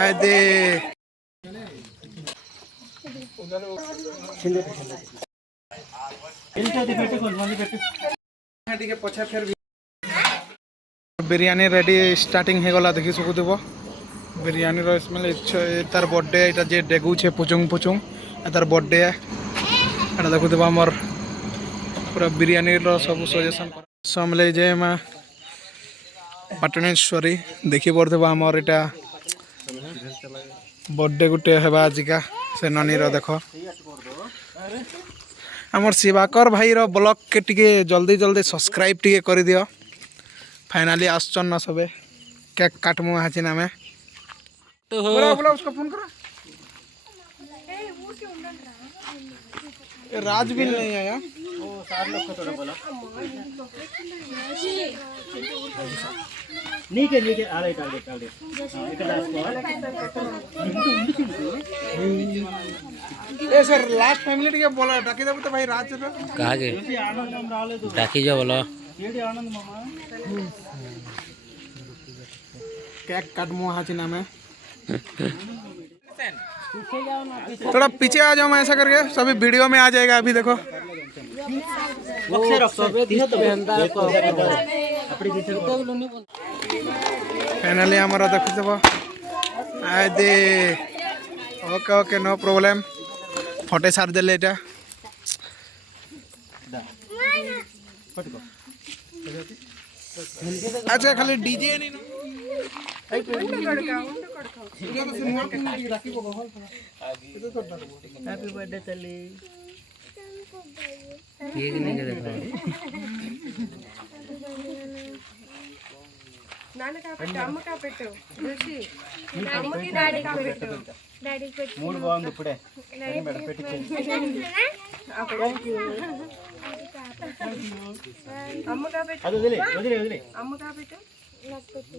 అదే biryani ready starting होगला देखी सकूब biryani smell तार बर्थडे यहाँ जे डेगुचे पुचुंग पुचुंग तार बर्थडे एटा देखुब आमर पूरा बिरयानी सब सजेसन समले जे माँ पाटणेश्वरी देखी पड़े आमर यहाँ बर्थडे गुटे है आजिका से ननी देख आमर शिवाकर भाई ब्लॉग के टिके जल्दी जल्दी सब्सक्राइब टिके कर दियो फाइनाली आसन न सबे केक काटमु हाचिन आमे तो बोला बोला उसको फोन करो राज भी नहीं आया वो सार लोग को थोड़ा बोला नीचे नीचे आ रहा है टाल दे ए सर लास्ट फैमिली टिके बोला डाकी दब तो भाई राज कहा के डाकी जो बोलो आनंद मामा केक काटमु हाचिना में थोड़ा पीछे आ जाओ मैं ऐसा करके सभी वीडियो में आ जाएगा अभी देखो फाइनली हमारा देखो दे ओके ओके नो प्रॉब्लम फटे सार देले এটা अच्छा खाली डीजे नहीं हैप्पी बर्थडे चली केक नहीं के देखो नाना का पेट अम्मा का पेट जोशी अम्मा की डैडी का पेट डैडी पेट मूड बाగుంది ఇప్పుడే డాడీ మేడం పెట్టించండి థాంక్ యూ అమ్మ का पेट అది వదిలే వదిలే వదిలే అమ్మ का पेट నాకు పెట్టు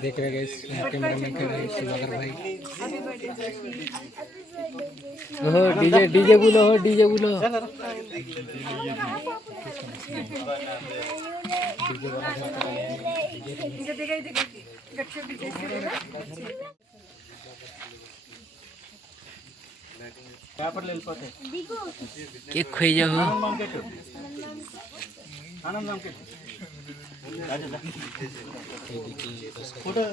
देख रहे गाइस कैमरामैन कर रहे शिवाकर भाई ओहो डीजे डीजे बोलो हो डीजे बोलो डीजे वाला इनका देखा ही देखा गच्चे पीछे से क्या पर ले लेते केक खोई जाओ आनंद नाम के फोटो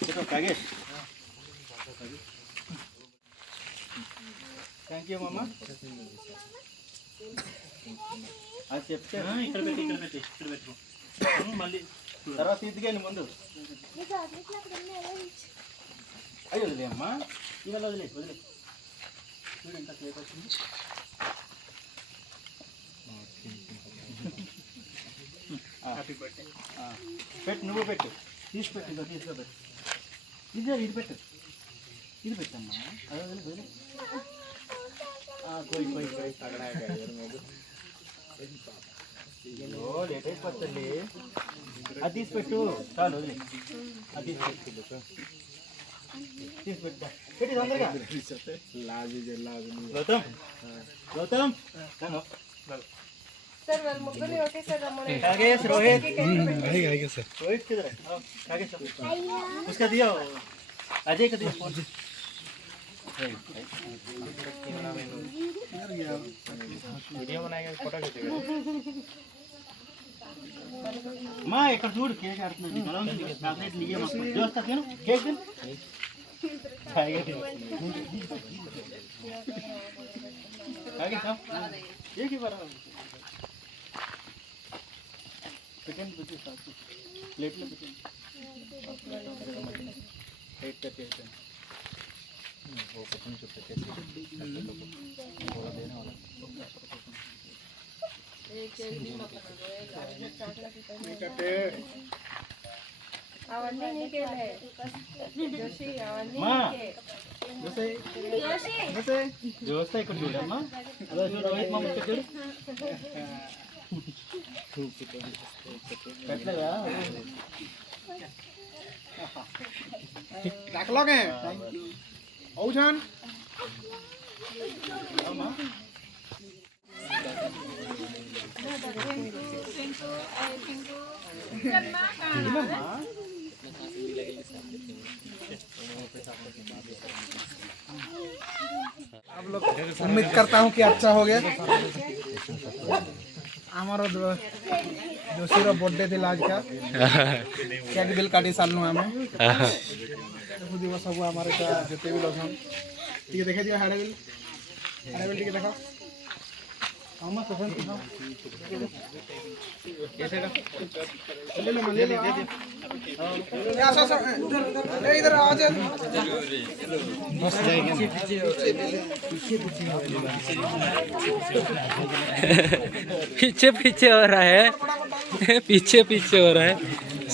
देखो कागज थैंक यू मामा आज చెప్తే ఇక్కడ పెట్టు మళ్ళీ తర్వాత ఇదిగేని ముందు అయ్యో వదిలే అమ్మా ఇవాళ వదిలే చూడు ఎంత కేక్ వచ్చింది హ్యాపీ బర్త్డే పెట్టు నువ్వు పెట్టు తీసి పెట్టు ఇదో తీసుకోబెట్టు ఇది పెట్టు ఇది పెట్టమ్మా అదే వదిలే कोई कोई कोई तगड़ा है यार मेरे ओ लेटेस्ट पत्तली अदीस పెట్టు చాలు వదిలే అదీస్ పెట్టు తీసి పెట్టు పెట్టి తొందరగా లాజీ గౌతమ్ గౌతమ్ కనో सर वाल मुग्गले ओके सर रमणे कागेश रोहित आएगा सर रोहित किधर है कागेश उसका दिया अजय का दिया फोन वीडियो बनाएगा फोटो खींचेगा मां एक दूर केक आरती निकालो चॉकलेट लिए मत दोस्त था ना केक दिन खाएगा आगे सब एक ही बार सेकंड बचे साथ प्लेट में बचे वेट करते हैं वो पसंद चुपते कैसे बोला देना वाला एक केजी मत करना चॉकलेट అవన్నీ నీకేలే జోషి అవన్నీ నీకే జోషి జోషి ఇక్కడ చూడమ్మా అలా చూడు రోహిత్ మామ ఇక్కడ చూడు పెట్టలేదా રાખલોગે ઔજાન आप लोग उम्मीद करता हूँ कि अच्छा हो गया। हमारा जोशी रो बर्थडे थी आज का केक बिल काटी सालनु आमे दिवस सब हमारे का जते भी लोग हम ठीक देखे दियो हाड़े बिल ठीक देखो हम तो फन कैसे का ले ले इधर आ जा बस जाएंगे पीछे पीछे हो रहा है पीछे पीछे हो रहा है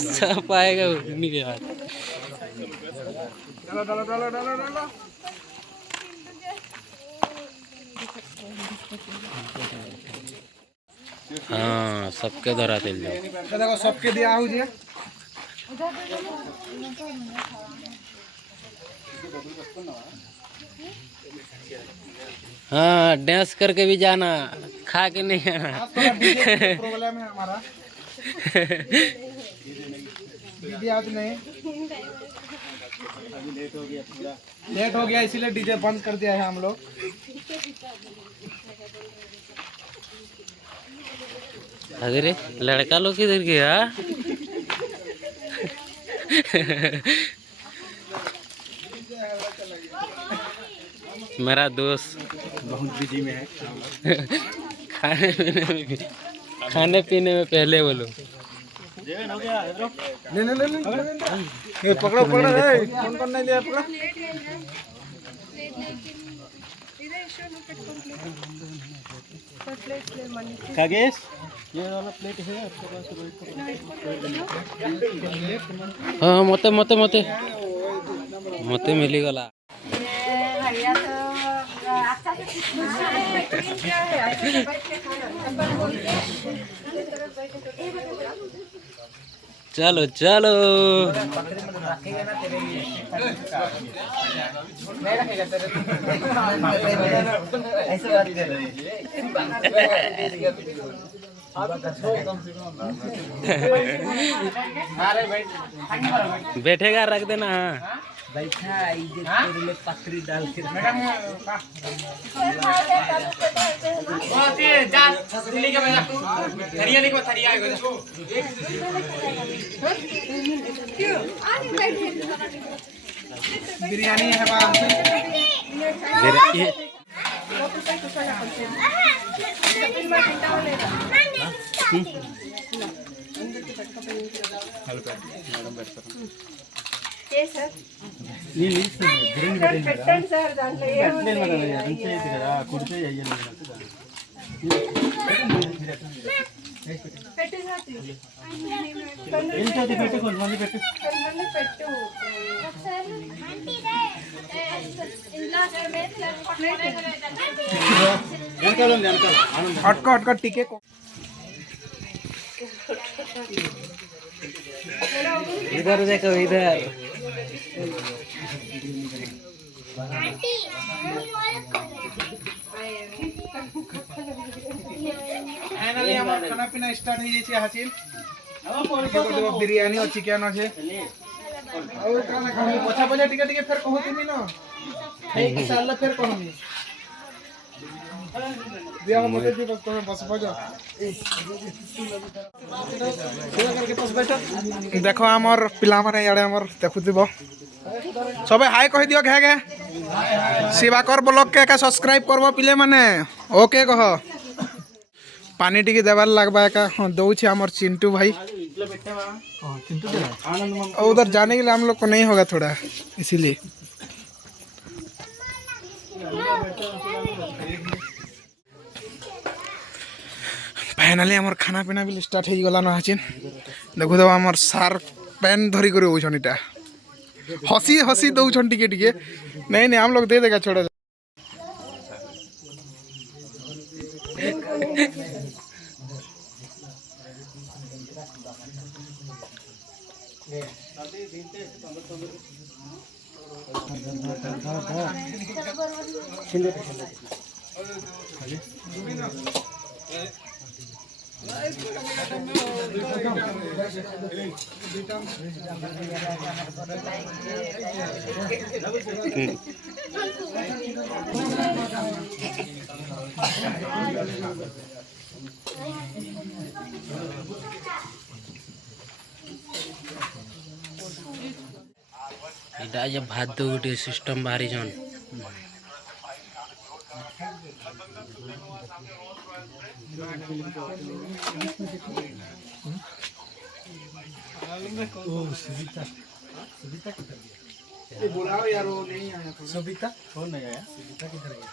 सब आएगा उन्हीं के हाथ। डालो हाँ सबके द्वारा तेल जाओ देखो सबके दिया हो जी हाँ डांस करके भी जाना खा के नहीं आना। प्रॉब्लम है हमारा दीदी आज नहीं लेट हो गया इसीलिए डीजे बंद कर दिया है हम लोग। अरे लड़का लोग किधर गया? मेरा दोस्त बहुत बिजी में है खाने पीने में पहले बोलो। हो गया ले ये पकड़ो कौन नहीं लिया पकड़ो खगेश ये वाला प्लेट है आपके पास? हाँ मते मते मते मते मिलीगला। चलो चलो बैठेगा रख देना। हाँ बैठा पथरी डाल के बिरयानी है बाहर हटको टिके को इधर देखो इधर फाइनली हम खाना पीना स्टार्ट हो जाए हासिल बिरयानी और चिकन अच्छे और खाना खाने पछा पछा टिके टिके फिर कहती नहीं ना एक साल फिर कहनी दिया मते दी बस तुम्हें बस बजा करके बस बैठो देखो हमर पिला माने याडे हमर देखुथिबो सबे हाय कहि दियो घे घे शिवाकर ब्लॉग के का सब्सक्राइब करबो पिले माने ओके कह पानी टिके देवार लगबा का दऊ छी हमर चिंटू भाई और उधर जाने के लिए हम लोग को नहीं होगा थोड़ा इसीलिए फाइनली हमार खाना पीना भी स्टार्ट हो गला नाचिन देखो तो हमार सार पेन धरी करे ओछन इटा हसी हसी दउछन टिके टिके नहीं नहीं हम लोग दे देगा छोड़ এটা যে ভাদ্য গোটে সিস্টম বাহারিছন बुलाओ यार, वो नहीं आया। सविता कौन नहीं आया? सविता किधर गया?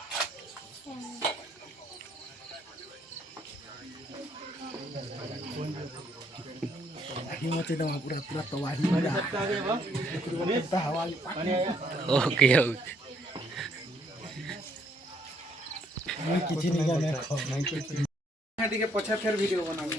पूरा पूरा तबाही ओके ओके किसी नहीं जाने ଟିକେ ପଛେ ଫେର ଭିଡ଼ିଓ ବନାମି।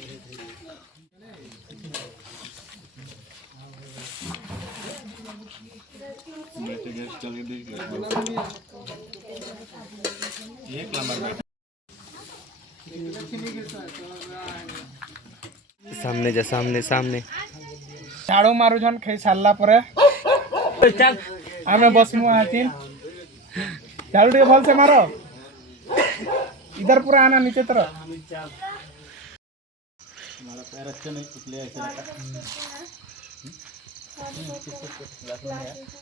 सामने जा सामने सामने झाड़ू मारुछन खाई सारला परे चल आमे बसमु आतिन। झाड़ू ଟିକେ भल से मारो, इधर पूरा आना नीचे तरफ। हमारा पैर अच्छा नहीं पिछले ऐसे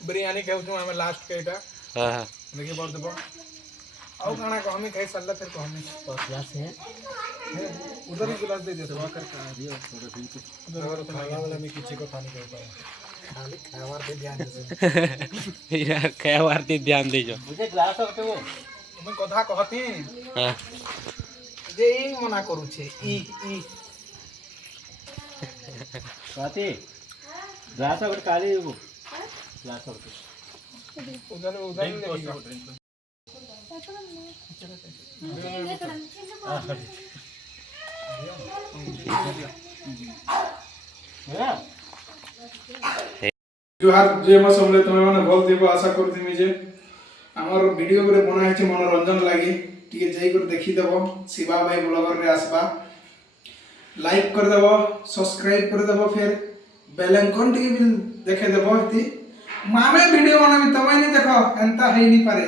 बिरयानी खाऊ छु हमें लास्ट के इटा हां देखि बोल देबो आउ खाना को हमें खाई सारला फिर को हमें क्लास है उधर ही गिलास दे दे सेवा करके आ दियो थोड़ा दिन को उधर खावा वाला में किसी को पानी कर पाओ खाली खावार पे ध्यान दे यार क्या वारती ध्यान दीजो मुझे ग्लास रखते हो तुम कथा कहती हां जे ई मना करू छे ई स्वाति ग्लास और काली वो ग्लास और उधर उधर जुहार जे म समले तमे माने भल देबो आशा करथिमि जे हमर वीडियो रे बना है मनोरंजन लगी टिके जाई कर देखि देबो शिवा भाई ब्लॉगर रे आसबा लाइक कर देबो सब्सक्राइब कर देबो फिर बेल आइकन टिके भी देखे देबो हती माने वीडियो बनाबी तमे नहीं देखो एंता है नहीं पारे।